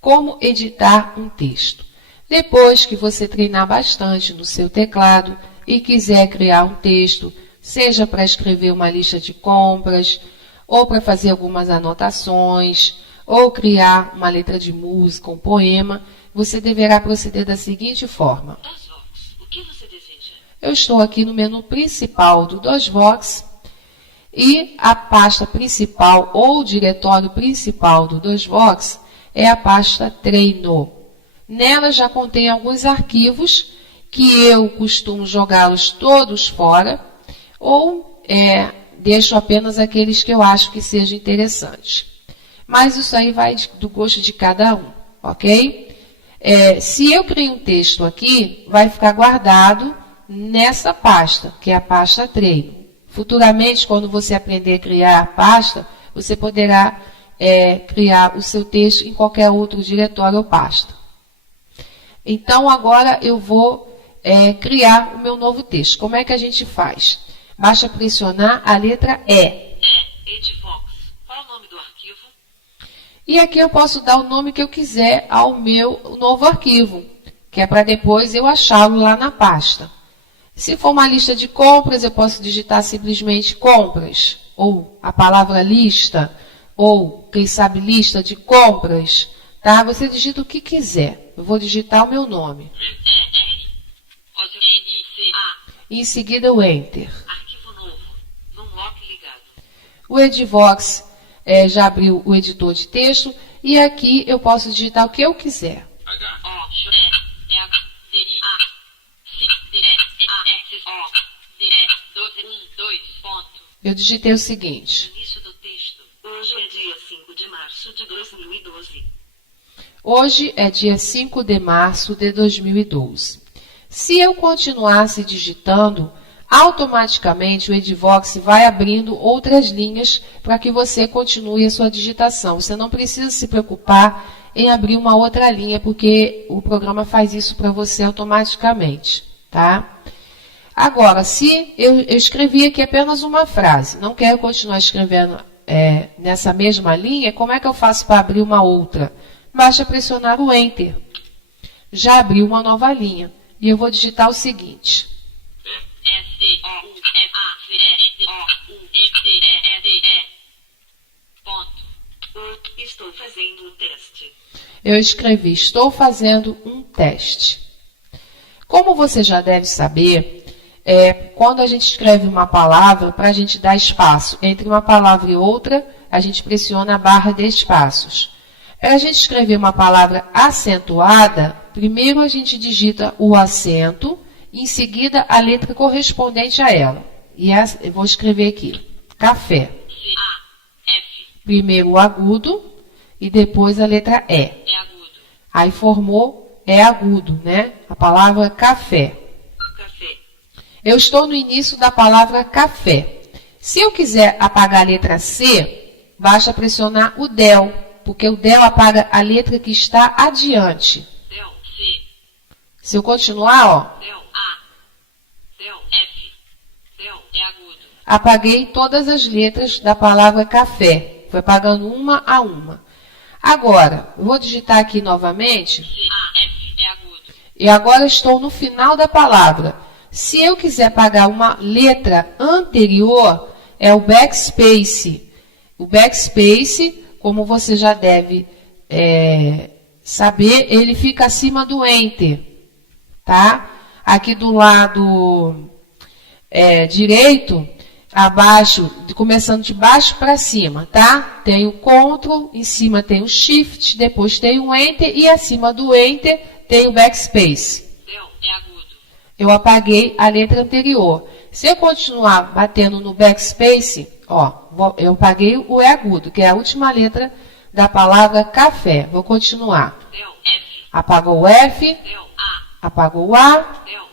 Como editar um texto? Depois que você treinar bastante no seu teclado e quiser criar um texto, seja para escrever uma lista de compras, ou para fazer algumas anotações, ou criar uma letra de música, um poema, você deverá proceder da seguinte forma. DOSVox, o que você deseja? Eu estou aqui no menu principal do DOSVox e a pasta principal ou diretório principal do DOSVox é a pasta Treino. Nela já contém alguns arquivos que eu costumo jogá-los todos fora ou deixo apenas aqueles que eu acho que sejam interessantes. Mas isso aí vai do gosto de cada um, ok? Se eu criar um texto aqui, vai ficar guardado nessa pasta, que é a pasta Treino. Futuramente, quando você aprender a criar a pasta, você poderá criar o seu texto em qualquer outro diretório ou pasta. Então, agora eu vou criar o meu novo texto. Como é que a gente faz? Basta pressionar a letra E. Edvox. Qual o nome do arquivo? E aqui eu posso dar o nome que eu quiser ao meu novo arquivo, que é para depois eu achá-lo lá na pasta. Se for uma lista de compras, eu posso digitar simplesmente compras, ou a palavra lista, ou, quem sabe, lista de compras. Tá? Você digita o que quiser. Eu vou digitar o meu nome. E em seguida o Enter. Arquivo novo. Num lock ligado. O Edvox já abriu o editor de texto e aqui eu posso digitar o que eu quiser. Eu digitei o seguinte. Início do texto. Hoje é dia 5 de março de 2012. Hoje é dia 5 de março de 2012. Se eu continuasse digitando, automaticamente o Edvox vai abrindo outras linhas para que você continue a sua digitação. Você não precisa se preocupar em abrir uma outra linha, porque o programa faz isso para você automaticamente, tá? Agora, se eu escrevi aqui apenas uma frase, não quero continuar escrevendo nessa mesma linha, como é que eu faço para abrir uma outra? Basta pressionar o Enter. Já abriu uma nova linha. E eu vou digitar o seguinte. Estou fazendo um teste. Eu escrevi, estou fazendo um teste. Como você já deve saber, quando a gente escreve uma palavra, para a gente dar espaço entre uma palavra e outra, a gente pressiona a barra de espaços. Para a gente escrever uma palavra acentuada, primeiro a gente digita o acento, em seguida a letra correspondente a ela. E eu vou escrever aqui, café. Primeiro o agudo e depois a letra E. É agudo. Aí formou agudo, né? A palavra café. Café. Eu estou no início da palavra café. Se eu quiser apagar a letra C, basta pressionar o DEL, porque o DEL apaga a letra que está adiante. Del, C. Se eu continuar, ó, Del, A. Del, F. Del, é agudo. apaguei todas as letras da palavra café. Foi apagando uma a uma. Agora, eu vou digitar aqui novamente. C, A, F, é agudo. E agora estou no final da palavra. Se eu quiser apagar uma letra anterior, é o backspace. O backspace, como você já deve saber, ele fica acima do Enter. Tá? Aqui do lado direito, abaixo, começando de baixo para cima, tá? Tem o Ctrl, em cima tem o Shift, depois tem o Enter e acima do Enter tem o Backspace. Del, é agudo. Eu apaguei a letra anterior. Se eu continuar batendo no Backspace, ó, eu apaguei o E agudo, que é a última letra da palavra café. Vou continuar. Del, F. Apagou o F, Del, A. apagou o A Del,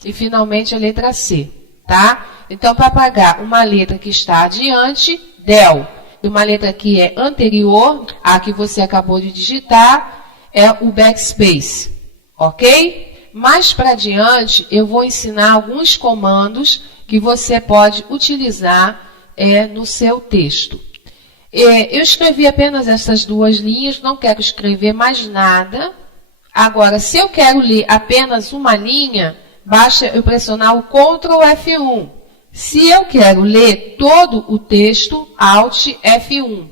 C. e finalmente a letra C, tá? Então, para apagar uma letra que está adiante, Del, e uma letra que é anterior, a que você acabou de digitar, é o Backspace, ok? Mais para adiante, eu vou ensinar alguns comandos que você pode utilizar no seu texto. Eu escrevi apenas essas 2 linhas, não quero escrever mais nada. Agora, se eu quero ler apenas uma linha, basta eu pressionar o Ctrl F1. Se eu quero ler todo o texto, Alt F1.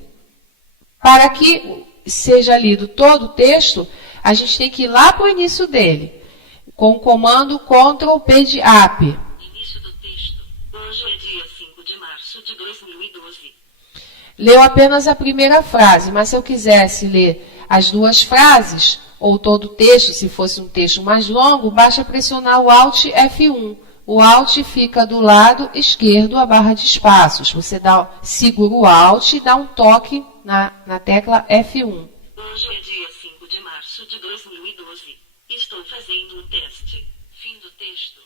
Para que seja lido todo o texto, a gente tem que ir lá para o início dele, com o comando Ctrl Page-Up. Início do texto. Hoje é dia 5 de março de 2012. Leu apenas a primeira frase, mas se eu quisesse ler as 2 frases, ou todo o texto, se fosse um texto mais longo, basta pressionar o Alt F1. O Alt fica do lado esquerdo, a barra de espaços. Você segura o Alt e dá um toque na tecla F1. Hoje é dia 5 de março de 2012. Estou fazendo um teste. Fim do texto.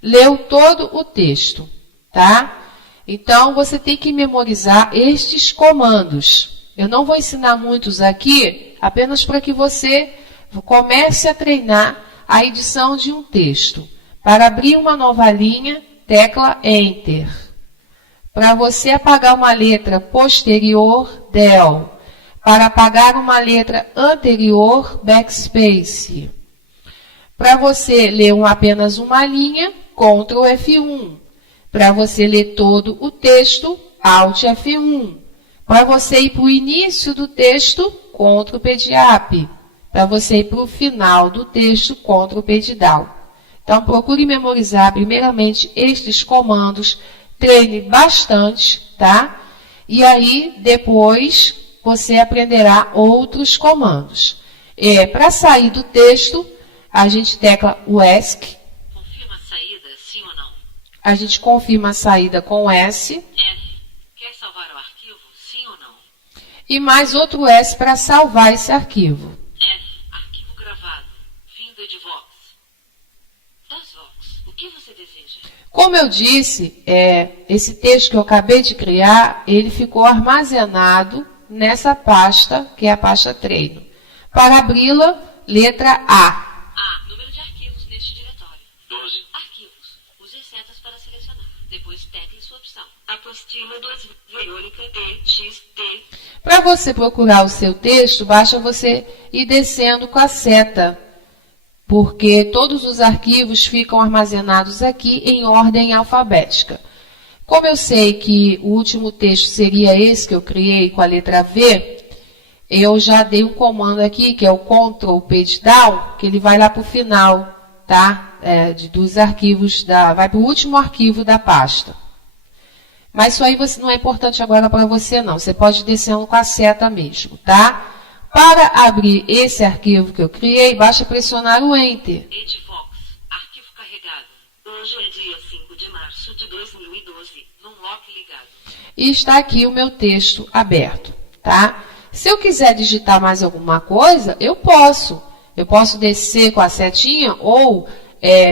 Leu todo o texto, tá? Então, você tem que memorizar estes comandos. Eu não vou ensinar muitos aqui, apenas para que você comece a treinar a edição de um texto. Para abrir uma nova linha, tecla Enter. Para você apagar uma letra posterior, Del. Para apagar uma letra anterior, Backspace. Para você ler apenas uma linha, Ctrl F1. Para você ler todo o texto, Alt F1. Para você ir para o início do texto, Ctrl Page-Up. Para você ir para o final do texto, Ctrl Page-Down. Então, procure memorizar primeiramente estes comandos, treine bastante, tá? E aí, depois, você aprenderá outros comandos. Para sair do texto, a gente tecla o ESC. Confirma a saída, sim ou não? A gente confirma a saída com S. F. Quer salvar o arquivo, sim ou não? E mais outro S para salvar esse arquivo. F. Arquivo gravado. Fim do Edvox. Das Vox, o que você deseja? Como eu disse, esse texto que eu acabei de criar, ele ficou armazenado nessa pasta, que é a pasta treino. Para abri-la, letra A. Número de arquivos neste diretório. 12. Arquivos. Use setas para selecionar. Depois tecle sua opção. Apostila 2. Verônica TXT. Para você procurar o seu texto, basta você ir descendo com a seta, porque todos os arquivos ficam armazenados aqui em ordem alfabética. Como eu sei que o último texto seria esse que eu criei com a letra V, eu já dei um comando aqui, que é o Ctrl Page Down, que ele vai lá para o final, tá? Dos arquivos, vai para o último arquivo da pasta. Mas isso aí não é importante agora para você, não. Você pode ir descendo com a seta mesmo, tá? Para abrir esse arquivo que eu criei, basta pressionar o Enter. Edvox. Arquivo carregado. Hoje é dia 5 de março de 2012. Num lock ligado. E está aqui o meu texto aberto, tá? Se eu quiser digitar mais alguma coisa, eu posso. Eu posso descer com a setinha ou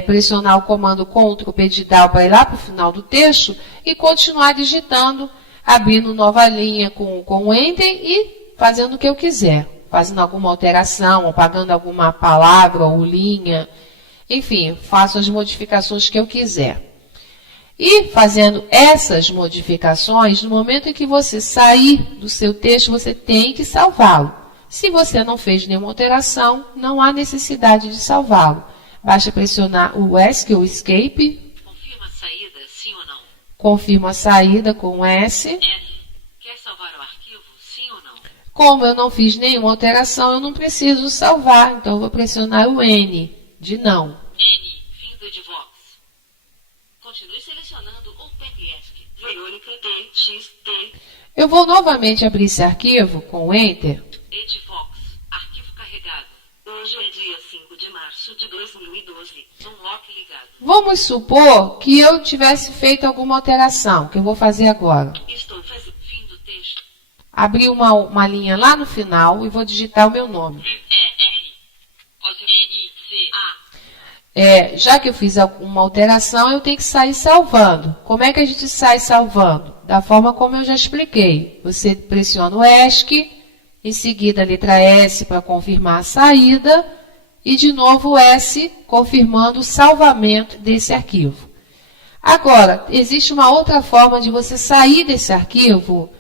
pressionar o comando Ctrl Page Down para ir lá para o final do texto e continuar digitando, abrindo nova linha com o Enter e fazendo o que eu quiser. Fazendo alguma alteração, apagando alguma palavra ou linha. Enfim, faço as modificações que eu quiser. E fazendo essas modificações, no momento em que você sair do seu texto, você tem que salvá-lo. Se você não fez nenhuma alteração, não há necessidade de salvá-lo. Basta pressionar o ESC ou Escape. Confirma a saída, sim ou não? Confirmo a saída com S. F. Quer salvar o arquivo, sim ou não? Como eu não fiz nenhuma alteração, eu não preciso salvar. Então, eu vou pressionar o N de não. N. Fim do Edvox. Continue selecionando ou tecle ESC. Verônica TXT. Eu vou novamente abrir esse arquivo com o Enter. Edvox. Arquivo carregado. Hoje é dia 5 de março de 2012. Num lock ligado. Vamos supor que eu tivesse feito alguma alteração, que eu vou fazer agora. Estou fazendo. Fim do texto. Abri uma linha lá no final e vou digitar o meu nome. E-R-O-C-N-I-C-A. Já que eu fiz uma alteração, eu tenho que sair salvando. Como é que a gente sai salvando? Da forma como eu já expliquei. Você pressiona o ESC, em seguida a letra S para confirmar a saída, e de novo o S confirmando o salvamento desse arquivo. Agora, existe uma outra forma de você sair desse arquivo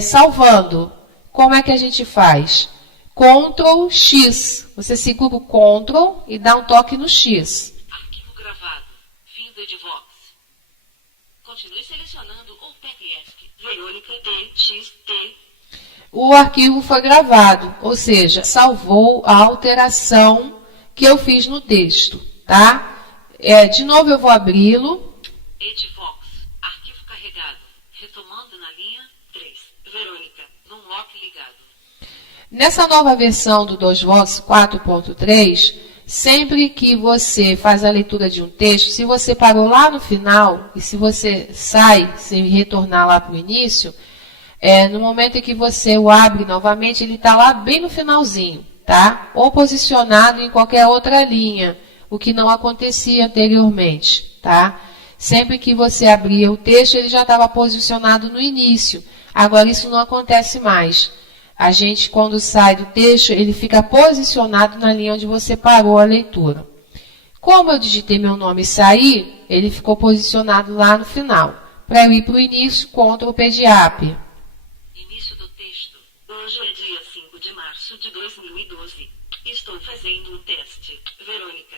salvando. Como é que a gente faz? Ctrl X. Você segura o Ctrl e dá um toque no X. Arquivo gravado. Fim do Edvox. Continue selecionando ou tecle ESC. Verônica TXT. O arquivo foi gravado, ou seja, salvou a alteração que eu fiz no texto, tá? De novo eu vou abri-lo. Edvox. Arquivo carregado. Retomando na linha 3. Verônica. Num lock ligado. Nessa nova versão do DOSVOX 4.3, sempre que você faz a leitura de um texto, se você parou lá no final e se você sai, se retornar lá para o início, no momento em que você o abre novamente, ele está lá bem no finalzinho, tá? Ou posicionado em qualquer outra linha, o que não acontecia anteriormente, tá? Sempre que você abria o texto, ele já estava posicionado no início. Agora, isso não acontece mais. A gente, quando sai do texto, ele fica posicionado na linha onde você parou a leitura. Como eu digitei meu nome e saí, ele ficou posicionado lá no final. Para eu ir para o início, Ctrl Pediap. Início do texto. Hoje é dia 5 de março de 2012. Estou fazendo um teste. Verônica.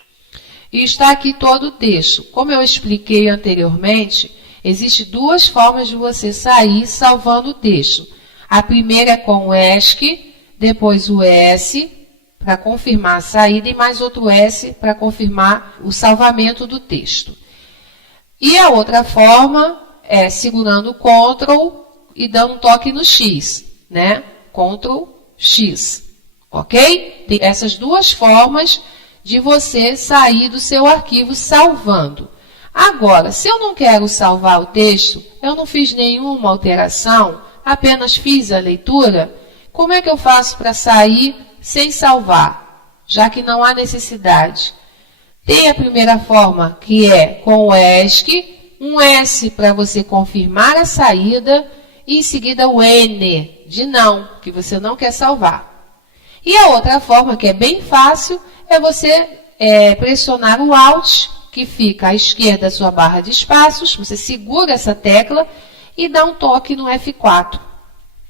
E está aqui todo o texto. Como eu expliquei anteriormente, existem duas formas de você sair salvando o texto. A primeira é com o ESC, depois o S para confirmar a saída e mais outro S para confirmar o salvamento do texto. E a outra forma é segurando o Ctrl e dando um toque no X, né? Ctrl X, ok? Tem essas duas formas de você sair do seu arquivo salvando. Agora, se eu não quero salvar o texto, eu não fiz nenhuma alteração, apenas fiz a leitura, como é que eu faço para sair sem salvar, já que não há necessidade? Tem a primeira forma, que é com o ESC, um S para você confirmar a saída, e em seguida o N de não, que você não quer salvar. E a outra forma, que é bem fácil, é você pressionar o Alt, que fica à esquerda da sua barra de espaços, você segura essa tecla, e dá um toque no F4.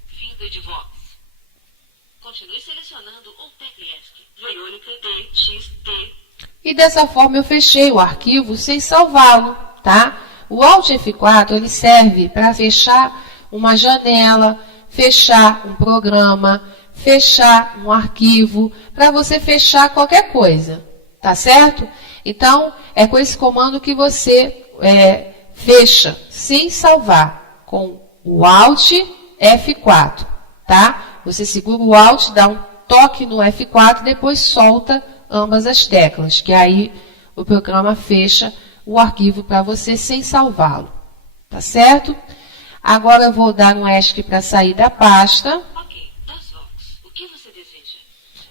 Fim do Edvox. Continue selecionando ou tecle ESC. Verônica TXT. E dessa forma eu fechei o arquivo sem salvá-lo, tá? O Alt F4 ele serve para fechar uma janela, fechar um programa, fechar um arquivo, para você fechar qualquer coisa, tá certo? Então, é com esse comando que você fecha sem salvar. Com o Alt F4, tá? Você segura o Alt, dá um toque no F4 e depois solta ambas as teclas, que aí o programa fecha o arquivo para você sem salvá-lo, tá certo? Agora eu vou dar um ESC para sair da pasta. Ok, DOSVOX. O que você deseja?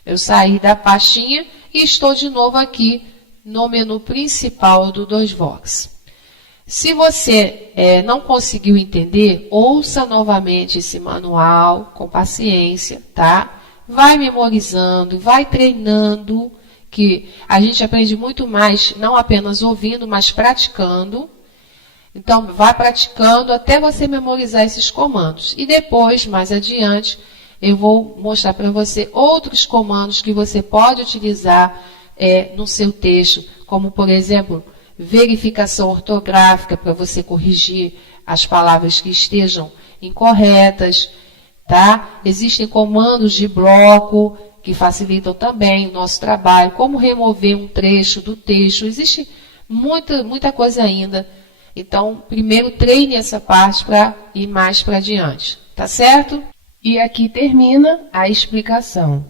Eu saí da pastinha e estou de novo aqui no menu principal do DOSVOX. Se você não conseguiu entender, ouça novamente esse manual com paciência, tá? Vai memorizando, vai treinando, que a gente aprende muito mais, não apenas ouvindo, mas praticando. Então, vai praticando até você memorizar esses comandos. E depois, mais adiante, eu vou mostrar para você outros comandos que você pode utilizar no seu texto, como, por exemplo, verificação ortográfica para você corrigir as palavras que estejam incorretas, tá? Existem comandos de bloco que facilitam também o nosso trabalho, como remover um trecho do texto. Existe muita coisa ainda. Então, primeiro treine essa parte para ir mais para adiante, tá certo? E aqui termina a explicação.